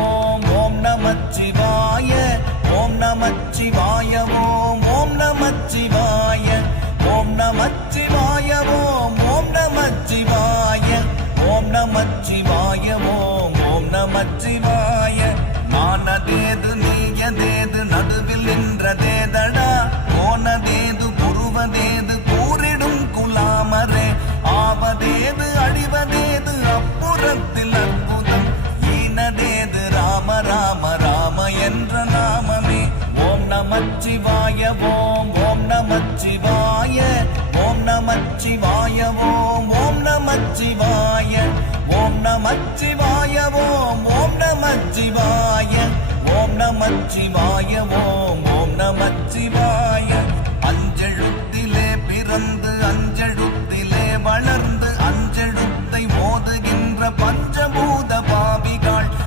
ஓம் ஓம் நமச்சிவாய ஓம் நமச்சிவாய ஓம் ஓம் நமச்சிவாய ஓம் நமச்சிவாய ஓம் ஓம் நமச்சிவாய ஓம் நமச்சிவாய ஓம் ஓம் நமச்சிவாய நானதேது நீயதேது நடுவில் நின்றதேதடா போனதேது புருவதேது கூறிடும் குலாமரே ஆவதேது அழிவதேது அப்புறத்தில் அற்புதம் ஈனதேது ராம ராம ராம என்ற நாமமே ஓம் நமச்சிவாய ஓம் ஓம் நமச்சிவாய ஓம் நமச்சிவாய ஓம் ஓம் நமச்சிவாய ஓம் நமச்சிவாய ஓம் ஓம் நமச்சிவாய ஓம் நமச்சிவாய ஓம் ஓம் நமச்சிவாய